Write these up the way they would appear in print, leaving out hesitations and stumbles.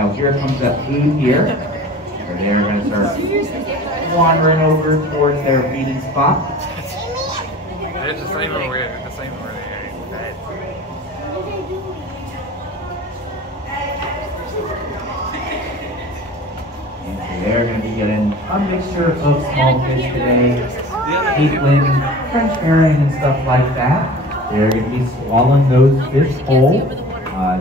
Now here comes that food here. So they're going to start wandering over towards their feeding spot. It's the same over here. It's the same over there. And they're going to be getting a mixture of small fish today, Litle, French herring, and stuff like that. They're going to be swallowing those fish whole.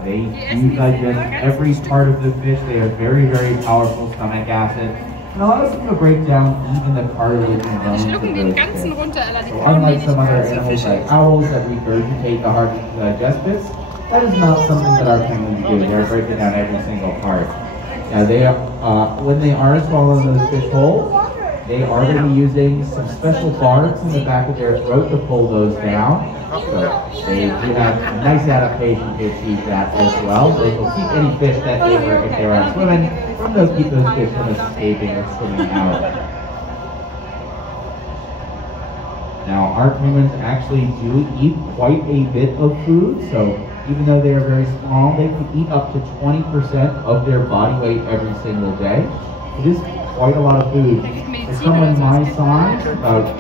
They do digest every part of the fish. They have very, very powerful stomach acid. And allows them to break down even the cartilage and bones of those fish. So unlike some other animals like owls that regurgitate the hard to digest bits, that is not something that our penguins do. They're breaking down every single part. Now they are, when they are swallowing those fish whole, they are going to be using some special barbs in the back of their throat to pull those down. So they do have a nice adaptation to achieve that as well. Those will keep any fish that they were, if they were out swimming, from those keep those fish from escaping or swimming out. Now our penguins actually do eat quite a bit of food, so even though they are very small, they can eat up to 20% of their body weight every single day. It is quite a lot of food. For someone my size, about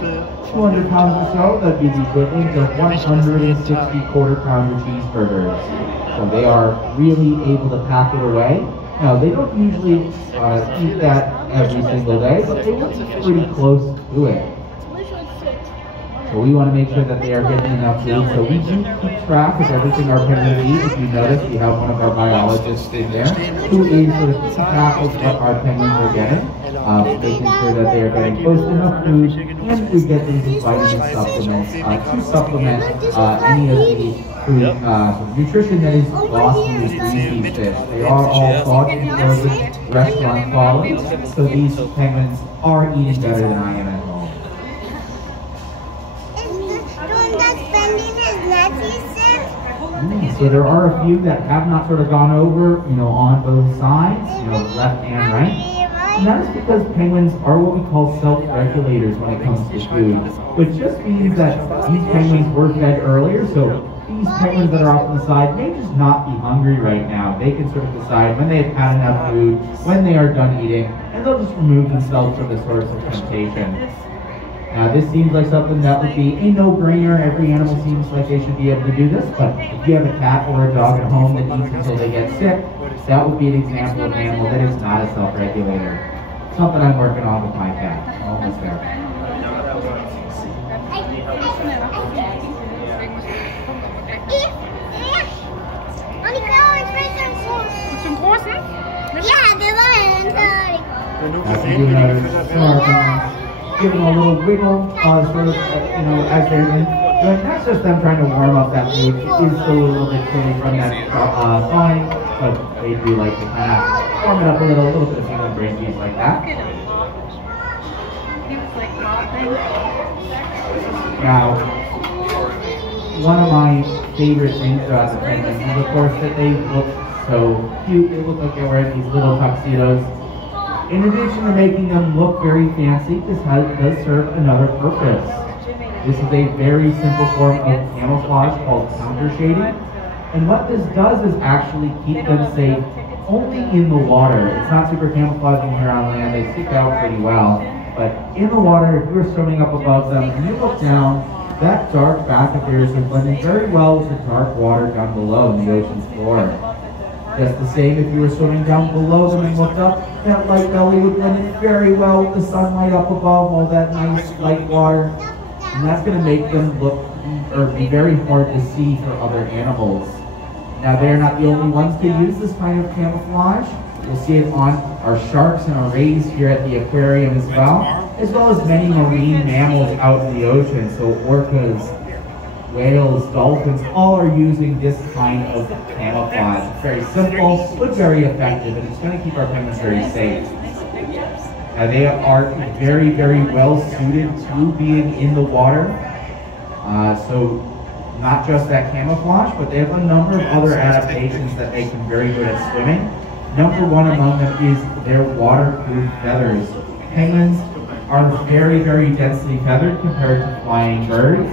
200 pounds or so, that'd be the equivalent of 160 quarter-pounder cheeseburgers. So they are really able to pack it away. Now, they don't usually eat that every single day, but they will eat pretty close to it. So we want to make sure that they are getting enough food. So we do keep track of everything our penguins eat. If you notice, we have one of our biologists in there who is sort of keeping track of what our penguins are getting, making sure that they are getting close to enough food, and we get them some vitamin supplements to supplement any of the food, nutrition that is lost when we feed these fish. They are all thought and frozen restaurant quality, so these penguins are eating better than I am at home. So there are a few that have not sort of gone over, on both sides, left and right. And that is because penguins are what we call self-regulators when it comes to food, which just means that these penguins were fed earlier, so these penguins that are off on the side may just not be hungry right now. They can sort of decide when they have had enough food, when they are done eating, and they'll just remove themselves from the source of temptation. Now this seems like something that would be a no-brainer. Every animal seems like they should be able to do this, but if you have a cat or a dog at home that eats until they get sick, that would be an example of an animal that is not a self-regulator. Something I'm working on with my cat. Almost there. Give them a little wiggle, sort of, as they're in. But that's just them trying to warm up that food. It is still a little bit chilly from that thawing, but they do like to kind of warm it up a little bit of human brain juice like that. Now, one of my favorite things about the penguins is, of course, that they look so cute. They look like they're wearing these little tuxedos. In addition to making them look very fancy, this does serve another purpose. This is a very simple form of camouflage called counter shading. And what this does is actually keep them safe only in the water. It's not super camouflaging here on land. They stick out pretty well. But in the water, if you're swimming up above them and you look down, that dark back of theirs is blending very well with the dark water down below in the ocean's floor. Just the same if you were swimming down below them and looked up, that light belly would blend in very well with the sunlight up above, all that nice light water. And that's going to make them look or be very hard to see for other animals. Now they're not the only ones to use this kind of camouflage. You'll see it on our sharks and our rays here at the aquarium as well as many marine mammals out in the ocean. So orcas, whales, dolphins, all are using this kind of camouflage. It's very simple, but very effective, and it's going to keep our penguins very safe. Now they are very, very well suited to being in the water. So not just that camouflage, but they have a number of other adaptations that make them very good at swimming. Number one among them is their waterproof feathers. Penguins are very, very densely feathered compared to flying birds.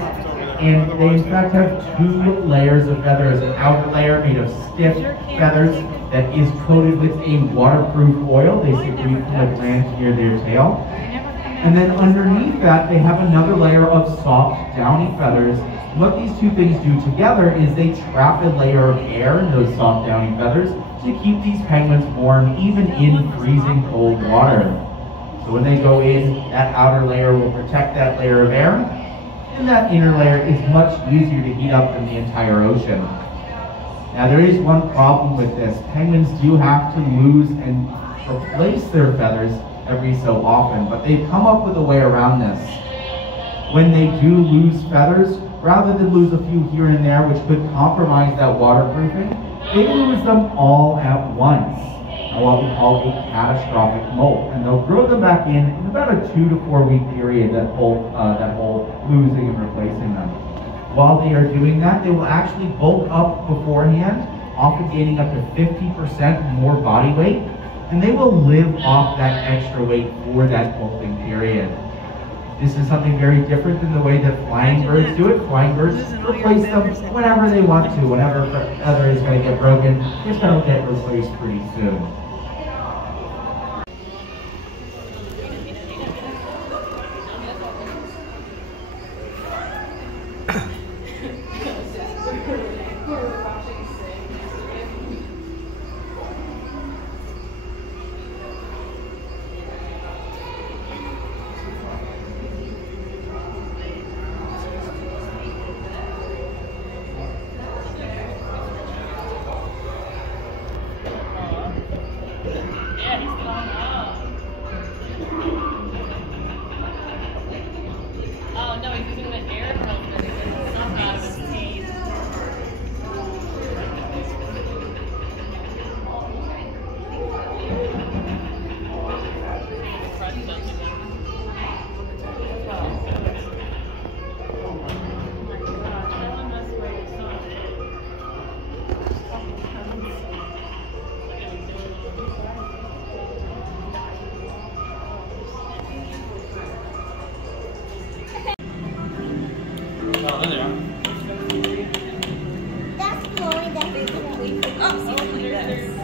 And they in fact have 2 layers of feathers, an outer layer made of stiff feathers that is coated with a waterproof oil they secrete from the gland near their tail. And then underneath that, they have another layer of soft, downy feathers. What these two things do together is they trap a layer of air in those soft, downy feathers to keep these penguins warm even in freezing cold water. So when they go in, that outer layer will protect that layer of air, and that inner layer is much easier to heat up than the entire ocean. Now there is one problem with this. Penguins do have to lose and replace their feathers every so often, but they've come up with a way around this. When they do lose feathers, rather than lose a few here and there, which could compromise that waterproofing, they lose them all at once, what we call a catastrophic molt, and they'll grow them back in about a 2 to 4 week period, that whole losing and replacing them. While they are doing that, they will actually bulk up beforehand, often gaining up to 50% more body weight, and they will live off that extra weight for that bulking period. This is something very different than the way that flying birds do it. Flying birds replace them whenever they want to. Whenever a feather is going to get broken, it's going to get replaced pretty soon. That's blowing that big. Oh, see,